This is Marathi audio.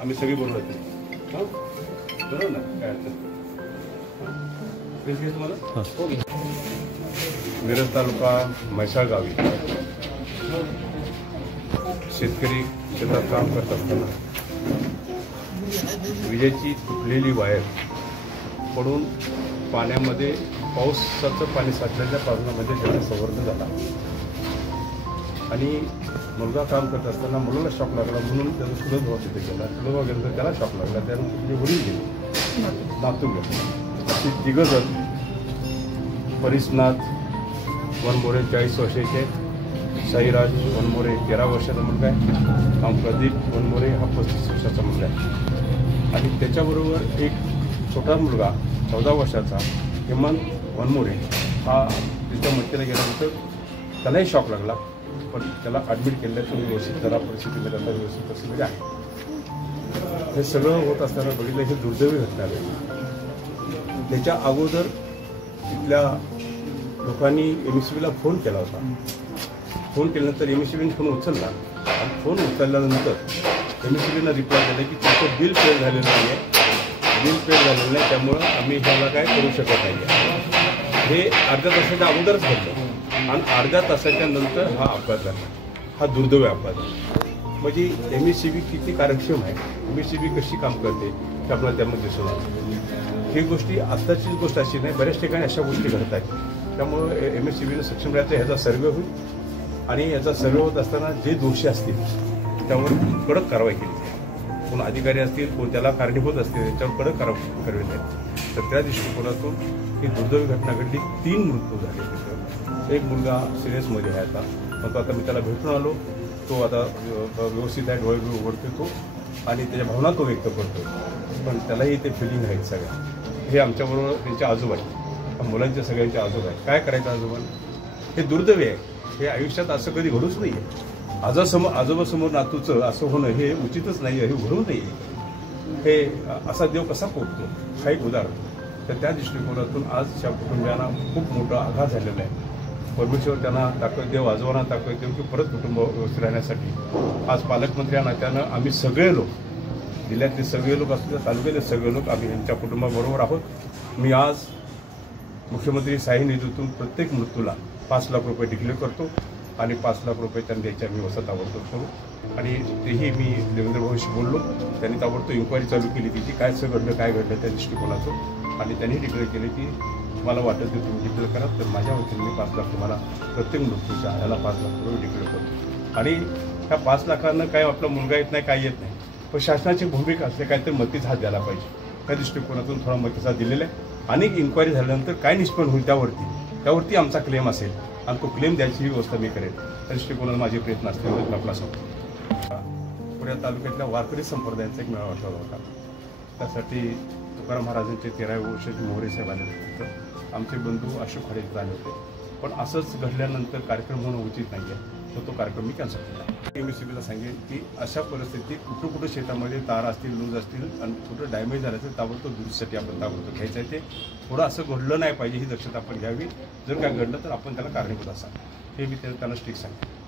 आम्ही सगळी बरोबर येते बरोबर ना, काय अडचण तुम्हाला. मिरज तालुका म्हैसाळ गावी शेतकरी शेतात काम करत असताना विजेची तुटलेली वायर पडून पाण्यामध्ये पावसाचं पाणी साठल्याच्या पावसामध्ये त्याला संवर्धन झाला आणि मुलगा काम करत असताना मुलाला शॉक लागला म्हणून त्याचा चुलत भाऊ तिथे गेला. चुलत भाऊ गेला तर त्याला शॉक लागला. त्यानंतर तिथे वडील गेले, नातू गेले. अशी तिघंजण परिसनाथ वनमोरे 40 वर्षाचे, साईराज वनमोरे 13 वर्षाचा मुलगा आहे, प्रदीप वनमोरे हा 35 वर्षाचा मुलगा आहे आणि त्याच्याबरोबर एक छोटा मुलगा 14 वर्षाचा हेमंत वनमोरे हा त्याच्या मच्छीला गेल्यानंतर त्यालाही शॉक लागला, पण त्याला ॲडमिट केलं तर व्यवस्थित जरा परिस्थितीमध्ये आता व्यवस्थित परिस्थितीमध्ये आहे. हे सगळं होत असताना बघितलं हे दुर्दैवी घटना आहे. त्याच्या अगोदर तिथल्या लोकांनी MSCBला फोन केला होता. फोन केल्यानंतर MSCBने फोन उचलला आणि फोन उचलल्यानंतर MSCBनं रिप्लाय दिला की तुमचं बिल पे झालेलं नाही आहे, बिल पे झालेलं नाही, त्यामुळं आम्ही ह्याला काय करू शकत नाही. हे अर्ध्या तासाच्या अगोदरच घडलं आणि अर्ध्या तासाच्या नंतर हा अपघात झाला. हा दुर्दैवी अपघात आहे. म्हणजे MSCB किती कार्यक्षम आहे, MSCB कशी काम करते हे आपल्याला त्यामध्ये दिसून आलं. ही गोष्टी आत्ताचीच गोष्ट अशी नाही, बऱ्याच ठिकाणी अशा गोष्टी घडत आहेत. त्यामुळं MSCBनं सक्षम राहायचं, ह्याचा सर्वे होईल आणि याचा सर्वे होत असताना जे दोषी असतील त्यावर कडक कारवाई केली जाईल. कोण अधिकारी असतील, कोण त्याला कारणीभूत असतील त्याच्यावर कडक कारवाई करावी जाईल. तर त्या दृष्टिकोनातून ही दुर्दैवी घटना घडली. 3 मृत्यू झाले. एक मुलगा सिरियसमध्ये आहे आता, पण तो आता मी त्याला भेटून आलो, तो आता व्यवस्थित आहे, डोळे उघडतो तो आणि त्याच्या भावना तो व्यक्त करतो, पण त्यालाही ते फिलिंग आहेत सगळ्या. हे आमच्याबरोबर त्यांचे आजोबा आहेत, मुलांच्या सगळ्यांचे आजोबा आहेत. काय करायचं आजोबा, हे दुर्दैवी आहे. हे आयुष्यात असं कधी घडूच नाही आहे. आजोबासमोर नातूचं असं होणं हे उचितच नाही आहे, हे घडू नाही आहे. हे असा देव कसा पोचतो हा एक उदाहरण. तर त्या दृष्टिकोनातून आज त्या कुटुंबियांना खूप मोठा आघात झालेला आहे. परमेश्वर त्यांना ताकद देव, आजोबांना ताकद देव की परत कुटुंब व्यवस्थित राहण्यासाठी. आज पालकमंत्री या नात्यानं आम्ही सगळे लोक, जिल्ह्यातले सगळे लोक असतील, तालुक्यातले सगळे लोक आम्ही यांच्या कुटुंबाबरोबर आहोत. मी आज मुख्यमंत्री सहाय्य निधीतून प्रत्येक मृत्यूला 5 लाख रुपये डिक्लेअर करतो आणि 5 लाख रुपये त्यांनी द्यायच्या व्यवस्था ताबडतोब करू. आणि तेही मी देवेंद्र भाऊशी बोललो, त्यांनी ताबडतोब इन्क्वायरी चालू केली तिची, काय घडलं काय घडलं त्या दृष्टिकोनातून. आणि त्यांनी डिक्लेअर केले की मला वाटतं ते तुम्ही डिक्लेअर करा, तर माझ्या वतीने मी 5 लाख तुम्हाला प्रत्येक मृत्यूच्या याला 5 लाख रुपये डिक्लेअर करतो. आणि ह्या 5 लाखांना काय आपला मुलगा येत नाही, काय येत नाही, पण शासनाची भूमिका असते काहीतरी मतीच हात द्यायला पाहिजे. त्या दृष्टिकोनातून थोडा मतीचा दिलेला आहे. अनेक इन्क्वायरी झाल्यानंतर काय निष्पन्न होईल त्यावरती आमचा क्लेम असेल आणि तो क्लेम द्यायची व्यवस्था मी करेन. त्या दृष्टिकोनात माझे प्रयत्न असतील. आपला सांगतो पुण्या तालुक्यातल्या वारकरी संप्रदायाचा एक मेळावा ठेवला होता. त्यासाठी तुकाराम महाराजांचे 13व्या वर्षाचे मोहरे साहेब आले होते. तिथं आमचे बंधू अशोक खडे आले होते. पण असंच घडल्यानंतर कार्यक्रम होणं उचित नाही आहे, तर तो कार्यक्रम मी कॅन्सल केला. MSCBला सांगेन की अशा परिस्थितीत कुठं शेतामध्ये तार असतील, लूज असतील आणि कुठं डॅमेज झालं तर ताबडतोब दुरुस्तीसाठी आपण ताबडतोब घ्यायचं आहे. ते थोडं असं घडलं नाही पाहिजे, ही दक्षता आपण घ्यावी. जर काय घडलं तर आपण त्याला कारणीभूत असाल, हे मी त्यांना स्ट्रिक्ट सांगतो.